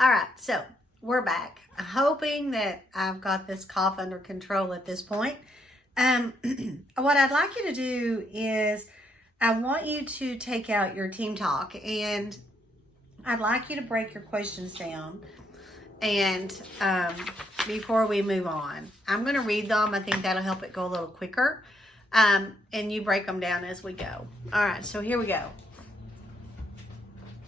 All right, so we're back. Hoping that I've got this cough under control at this point. What I'd like you to do is I want you to take out your team talk, and I'd like you to break your questions down. And before we move on, I'm going to read them. I think that'll help it go a little quicker. And you break them down as we go. All right, so here we go.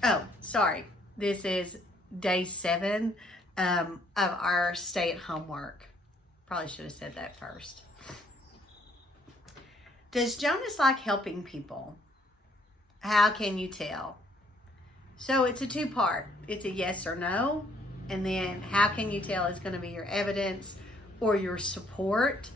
Oh, sorry. This is day 7 of our stay-at-home work. Probably should have said that first. Does Jonas like helping people? How can you tell? So it's a 2-part. It's a yes or no. And then how can you tell is going to be your evidence or your support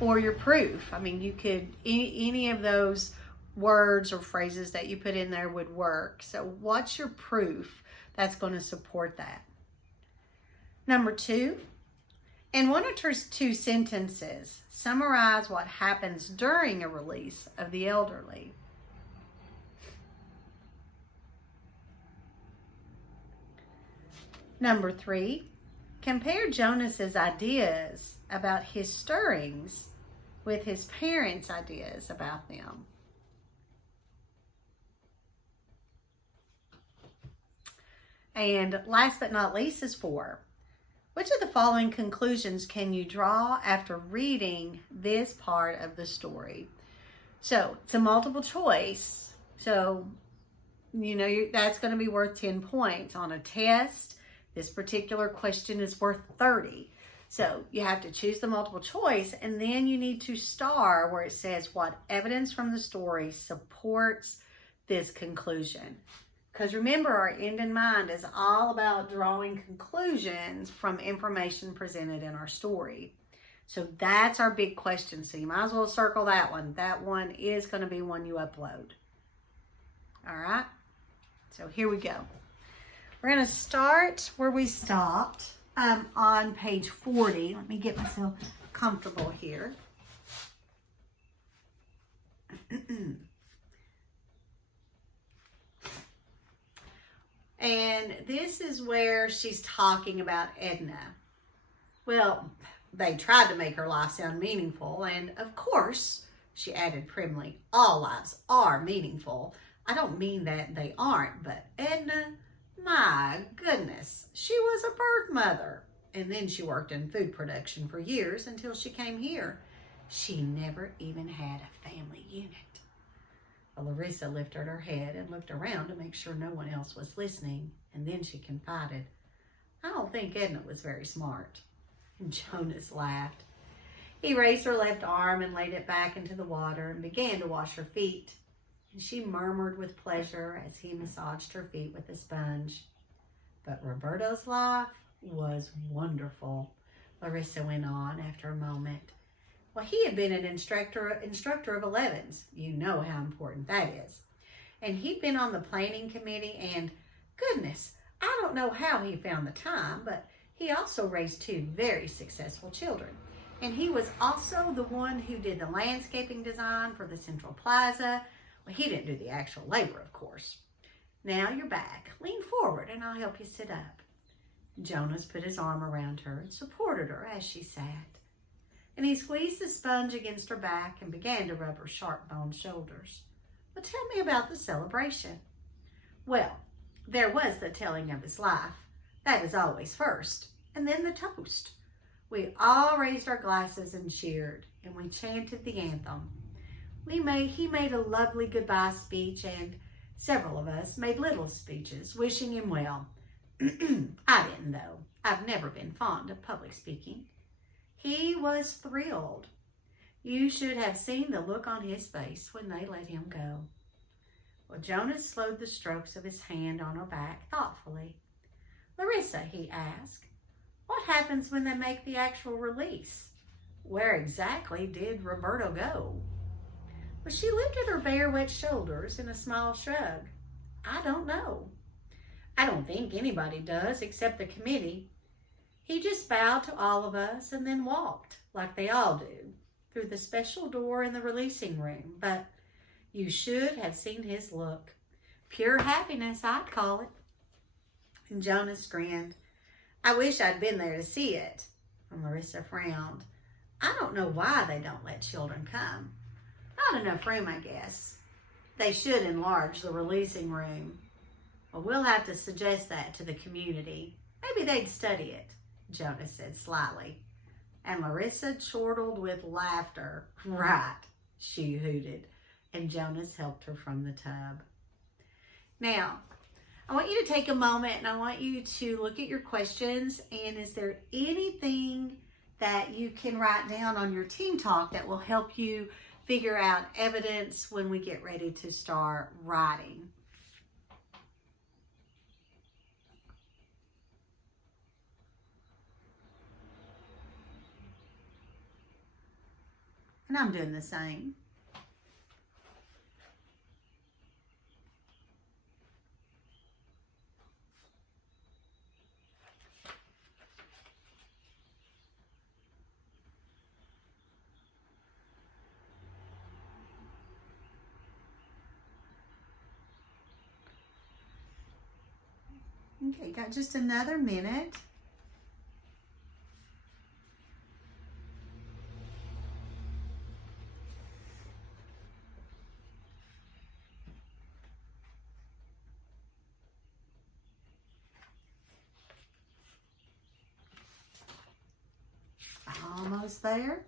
or your proof. I mean, you could, any of those words or phrases that you put in there would work. So what's your proof that's going to support that? Number 2, in 1 or 2 sentences, summarize what happens during a release of the elderly. Number 3, compare Jonas's ideas about his stirrings with his parents' ideas about them. And last but not least is 4. Which of the following conclusions can you draw after reading this part of the story? So it's a multiple choice. So, that's going to be worth 10 points. On a test, this particular question is worth 30. So you have to choose the multiple choice, and then you need to star where it says what evidence from the story supports this conclusion. Because remember, our end in mind is all about drawing conclusions from information presented in our story. So that's our big question. So you might as well circle that one. That one is going to be one you upload. All right. So here we go. We're going to start where we stopped on page 40. Let me get myself comfortable here. And this is where she's talking about Edna. Well, they tried to make her life sound meaningful. And of course, she added primly, all lives are meaningful. I don't mean that they aren't, but Edna, my goodness, she was a bird mother. And then she worked in food production for years until she came here. She never even had a family unit. Larissa lifted her head and looked around to make sure no one else was listening, and then she confided, I don't think Edna was very smart. And Jonas laughed. He raised her left arm and laid it back into the water and began to wash her feet, and she murmured with pleasure as he massaged her feet with a sponge. But Roberto's life was wonderful, Larissa went on after a moment. Well, he had been an instructor of 11s. You know how important that is. And he'd been on the planning committee, and goodness, I don't know how he found the time, but he also raised 2 very successful children. And he was also the one who did the landscaping design for the Central Plaza. Well, he didn't do the actual labor, of course. Now you're back. Lean forward and I'll help you sit up. Jonas put his arm around her and supported her as she sat. And he squeezed the sponge against her back and began to rub her sharp-boned shoulders. Well, tell me about the celebration. Well, there was the telling of his life. That is always first. And then the toast. We all raised our glasses and cheered, and we chanted the anthem. He made a lovely goodbye speech, and several of us made little speeches wishing him well. I didn't, though. I've never been fond of public speaking. He was thrilled. You should have seen the look on his face when they let him go. Well, Jonas slowed the strokes of his hand on her back thoughtfully. Larissa, he asked, what happens when they make the actual release? Where exactly did Roberto go? Well, she lifted her bare, wet shoulders in a small shrug. I don't know. I don't think anybody does except the committee. He just bowed to all of us and then walked, like they all do, through the special door in the releasing room. But you should have seen his look. Pure happiness, I'd call it. And Jonas grinned. I wish I'd been there to see it. And Larissa frowned. I don't know why they don't let children come. Not enough room, I guess. They should enlarge the releasing room. Well, we'll have to suggest that to the community. Maybe they'd study it, Jonas said slyly. And Larissa chortled with laughter. Right, she hooted. And Jonas helped her from the tub. Now, I want you to take a moment and I want you to look at your questions. And is there anything that you can write down on your team talk that will help you figure out evidence when we get ready to start writing? And I'm doing the same. Okay, got just another minute. Almost there.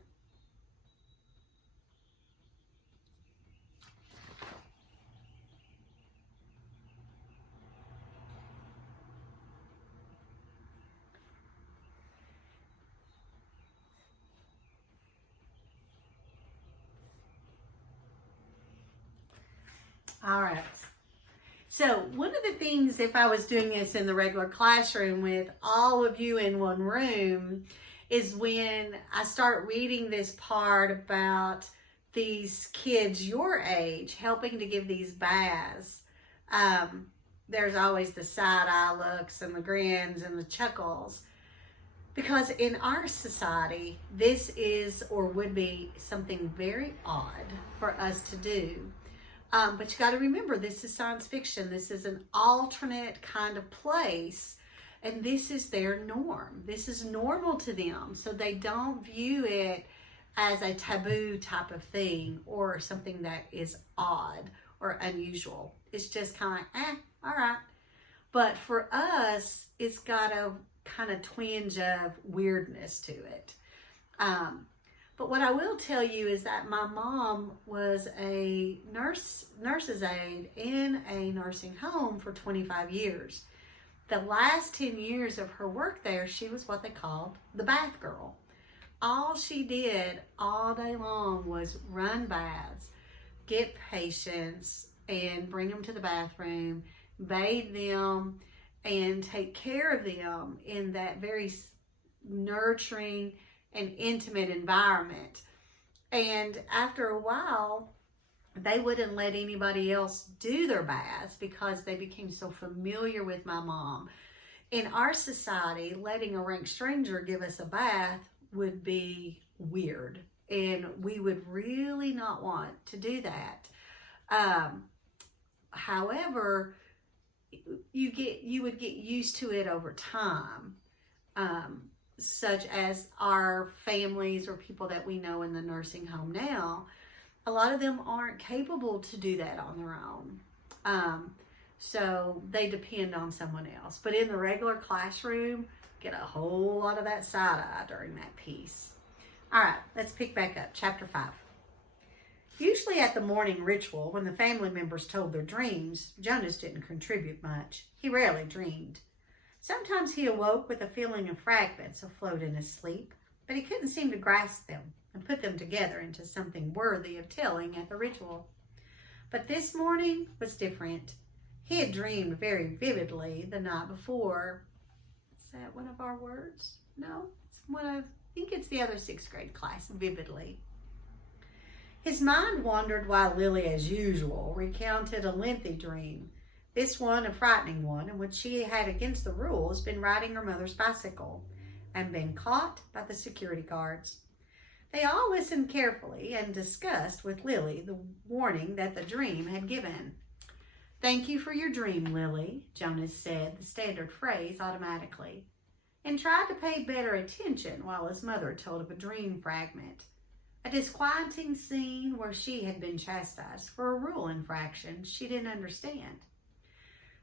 All right. So one of the things, if I was doing this in the regular classroom with all of you in one room, is when I start reading this part about these kids your age helping to give these baths. There's always the side eye looks and the grins and the chuckles. Because in our society, this is or would be something very odd for us to do. But you got to remember, this is science fiction. This is an alternate kind of place, and this is their norm. This is normal to them, so they don't view it as a taboo type of thing or something that is odd or unusual. It's just kind of all right. But for us, it's got a kind of twinge of weirdness to it. But what I will tell you is that my mom was a nurse's aide in a nursing home for 25 years. The last 10 years of her work there, she was what they called the bath girl. All she did all day long was run baths, get patients, and bring them to the bathroom, bathe them, and take care of them in that very nurturing and intimate environment. And after a while, they wouldn't let anybody else do their baths because they became so familiar with my mom. In our society, letting a rank stranger give us a bath would be weird, and we would really not want to do that. However, you would get used to it over time. Such as our families or people that we know in the nursing home now, a lot of them aren't capable to do that on their own. So they depend on someone else. But in the regular classroom, get a whole lot of that side eye during that piece. All right, let's pick back up. Chapter 5. Usually at the morning ritual, when the family members told their dreams, Jonas didn't contribute much. He rarely dreamed. Sometimes he awoke with a feeling of fragments afloat in his sleep, but he couldn't seem to grasp them and put them together into something worthy of telling at the ritual. But this morning was different. He had dreamed very vividly the night before. Is that one of our words? No, it's one of, I think it's the other 6th grade class, vividly. His mind wandered while Lily, as usual, recounted a lengthy dream. This one, a frightening one, in which she had, against the rules, been riding her mother's bicycle and been caught by the security guards. They all listened carefully and discussed with Lily the warning that the dream had given. Thank you for your dream, Lily, Jonas said the standard phrase automatically, and tried to pay better attention while his mother told of a dream fragment, a disquieting scene where she had been chastised for a rule infraction she didn't understand.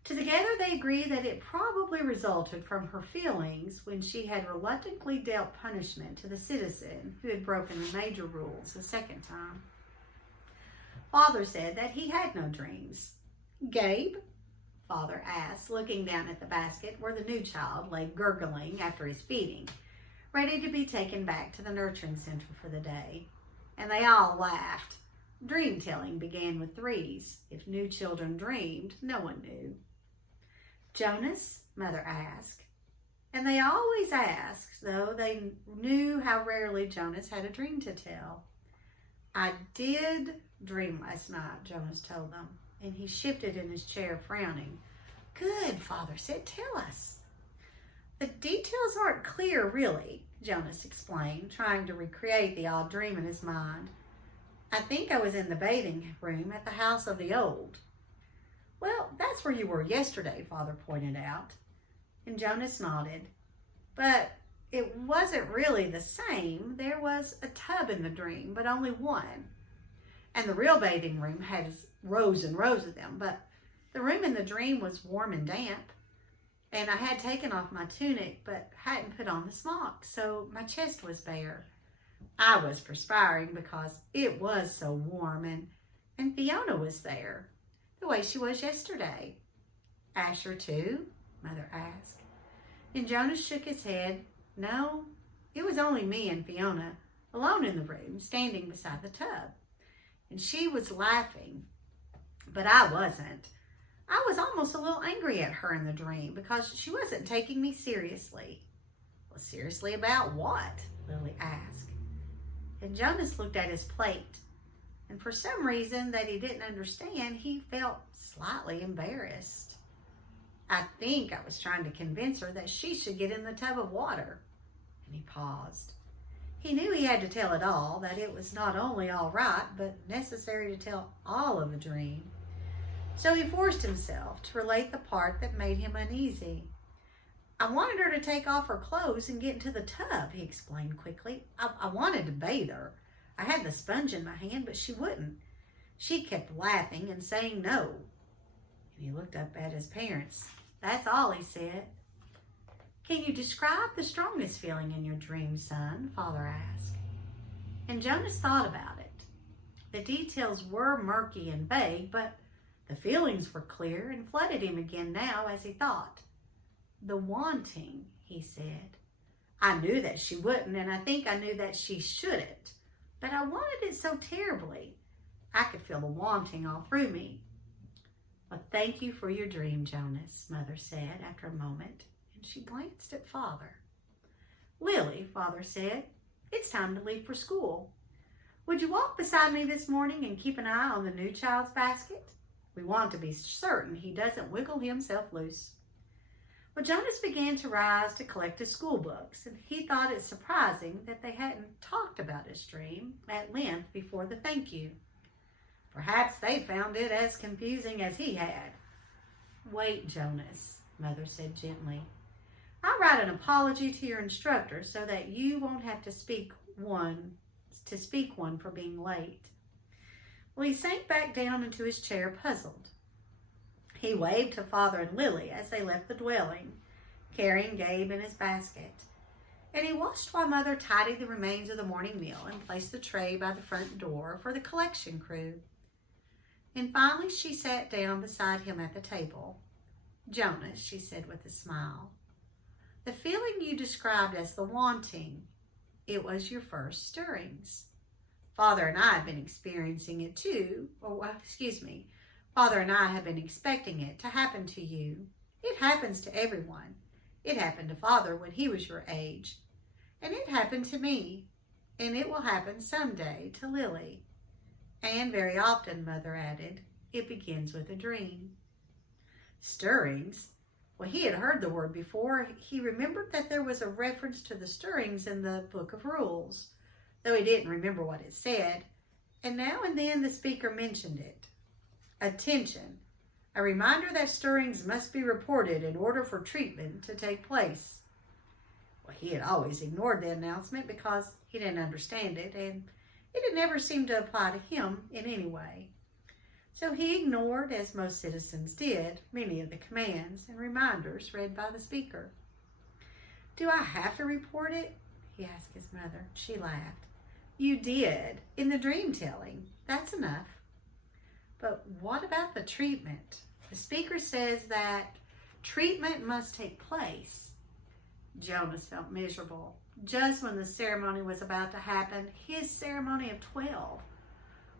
Together they agreed that it probably resulted from her feelings when she had reluctantly dealt punishment to the citizen who had broken the major rules the second time. Father said that he had no dreams. Gabe? Father asked, looking down at the basket where the new child lay gurgling after his feeding, ready to be taken back to the nurturing center for the day. And they all laughed. Dream-telling began with threes. If new children dreamed, no one knew. Jonas? Mother asked. And they always asked, though they knew how rarely Jonas had a dream to tell. I did dream last night, Jonas told them, and he shifted in his chair, frowning. Good, Father said, tell us. The details aren't clear, really, Jonas explained, trying to recreate the odd dream in his mind. I think I was in the bathing room at the house of the old. Well, that's where you were yesterday, Father pointed out. And Jonas nodded. But it wasn't really the same. There was a tub in the dream, but only one. And the real bathing room had rows and rows of them, but the room in the dream was warm and damp. And I had taken off my tunic, but hadn't put on the smock, so my chest was bare. I was perspiring because it was so warm, and Fiona was there, the way she was yesterday. Asher too? Mother asked. And Jonas shook his head. No, it was only me and Fiona, alone in the room, standing beside the tub. And she was laughing, but I wasn't. I was almost a little angry at her in the dream because she wasn't taking me seriously. Well, seriously about what? Lily asked. And Jonas looked at his plate. And for some reason that he didn't understand, he felt slightly embarrassed. I think I was trying to convince her that she should get in the tub of water. And he paused. He knew he had to tell it all, that it was not only all right, but necessary to tell all of a dream. So he forced himself to relate the part that made him uneasy. I wanted her to take off her clothes and get into the tub, he explained quickly. I wanted to bathe her. I had the sponge in my hand, but she wouldn't. She kept laughing and saying no. And he looked up at his parents. That's all, he said. Can you describe the strongest feeling in your dream, son? Father asked. And Jonas thought about it. The details were murky and vague, but the feelings were clear and flooded him again now as he thought. The wanting, he said. I knew that she wouldn't, and I think I knew that she shouldn't. But I wanted it so terribly. I could feel the wanting all through me. Well, thank you for your dream, Jonas, Mother said after a moment, and she glanced at Father. Lily, Father said, it's time to leave for school. Would you walk beside me this morning and keep an eye on the new child's basket? We want to be certain he doesn't wiggle himself loose. Well, Jonas began to rise to collect his school books, and he thought it surprising that they hadn't talked about his dream at length before the thank you. Perhaps they found it as confusing as he had. Wait, Jonas, Mother said gently. I'll write an apology to your instructor so that you won't have to speak one for being late. Well, he sank back down into his chair, puzzled. He waved to Father and Lily as they left the dwelling, carrying Gabe in his basket. And he watched while Mother tidied the remains of the morning meal and placed the tray by the front door for the collection crew. And finally she sat down beside him at the table. Jonas, she said with a smile, the feeling you described as the wanting, it was your first stirrings. Father and I have been experiencing it too. Father and I have been expecting it to happen to you. It happens to everyone. It happened to Father when he was your age. And it happened to me. And it will happen someday to Lily. And very often, Mother added, it begins with a dream. Stirrings? Well, he had heard the word before. He remembered that there was a reference to the stirrings in the Book of Rules, though he didn't remember what it said. And now and then the speaker mentioned it. Attention. A reminder that stirrings must be reported in order for treatment to take place. Well, he had always ignored the announcement because he didn't understand it, and it had never seemed to apply to him in any way. So he ignored, as most citizens did, many of the commands and reminders read by the speaker. "Do I have to report it?" he asked his mother. She laughed. "You did, in the dream telling. That's enough." "But what about the treatment? The speaker says that treatment must take place." Jonas felt miserable. Just when the ceremony was about to happen, his ceremony of 12,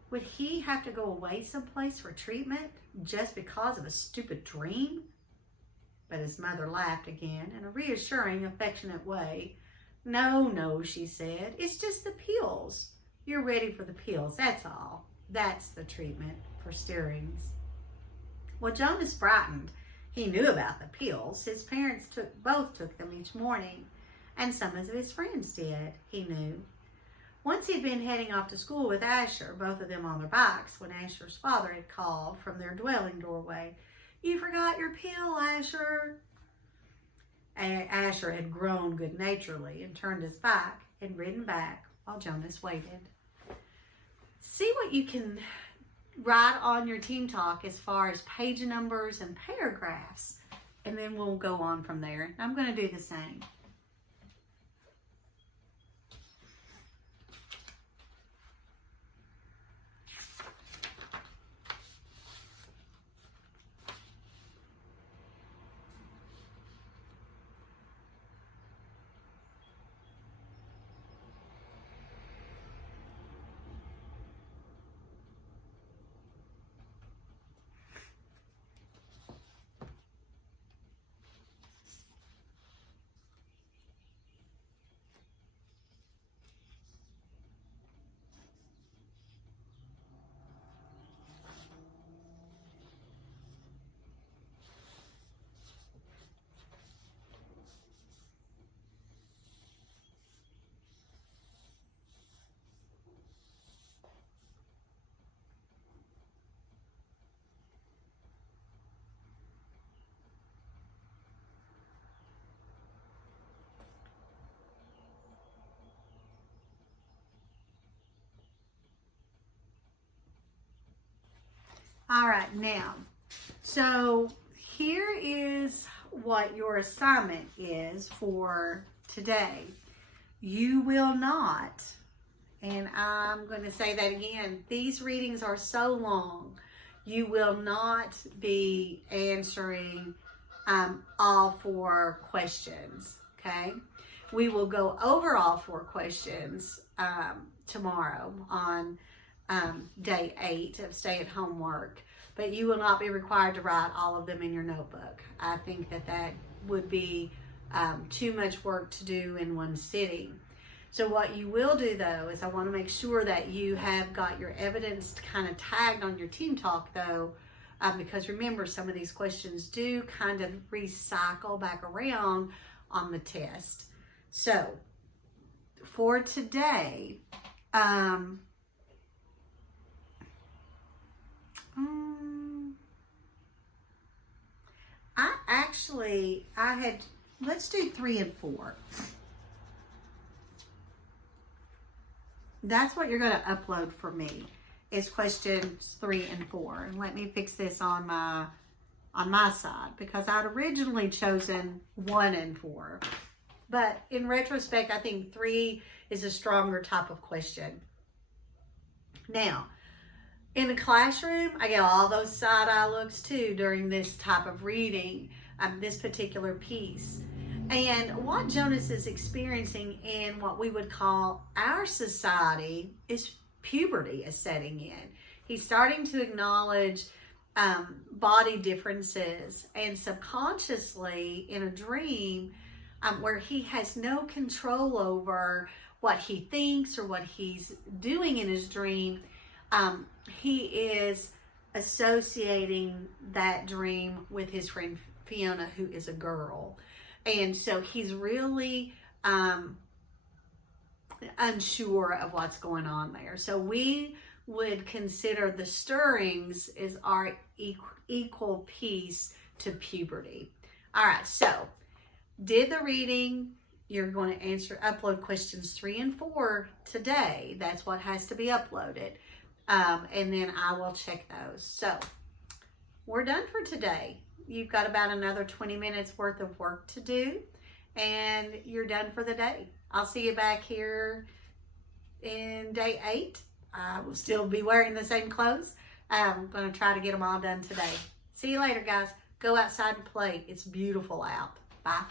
would he have to go away someplace for treatment just because of a stupid dream? But his mother laughed again in a reassuring, affectionate way. No, she said. "It's just the pills. You're ready for the pills, that's all. That's the treatment for stirrings." Well, Jonas brightened. He knew about the pills. His parents both took them each morning, and some of his friends did, he knew. Once he'd been heading off to school with Asher, both of them on their bikes, when Asher's father had called from their dwelling doorway. "You forgot your pill, Asher." And Asher had groaned good-naturedly and turned his bike and ridden back while Jonas waited. See what you can write on your team talk as far as page numbers and paragraphs, and then we'll go on from there. I'm going to do the same. All right, now, so here is what your assignment is for today. You will not, and I'm going to say that again, these readings are so long, you will not be answering all 4 questions, okay? We will go over all 4 questions tomorrow on day 8 of stay-at-home work, but you will not be required to write all of them in your notebook. I think that would be too much work to do in one sitting. So what you will do, though, is I want to make sure that you have got your evidence kind of tagged on your team talk, though, because remember, some of these questions do kind of recycle back around on the test. So for today, let's do 3 and 4. That's what you're going to upload for me, is questions 3 and 4. And let me fix this on my side, because I'd originally chosen 1 and 4. But in retrospect, I think 3 is a stronger type of question. Now, in the classroom, I get all those side-eye looks too during this type of reading, this particular piece. And what Jonas is experiencing in what we would call our society is puberty is setting in. He's starting to acknowledge body differences, and subconsciously in a dream where he has no control over what he thinks or what he's doing in his dream, he is associating that dream with his friend Fiona, who is a girl. And so he's really unsure of what's going on there. So we would consider the stirrings is our equal piece to puberty. All right, so did the reading. You're going to upload questions 3 and 4 today. That's what has to be uploaded. And then I will check those. So we're done for today. You've got about another 20 minutes worth of work to do, and you're done for the day. I'll see you back here in day 8. I will still be wearing the same clothes. I'm going to try to get them all done today. See you later, guys. Go outside and play. It's beautiful out. Bye.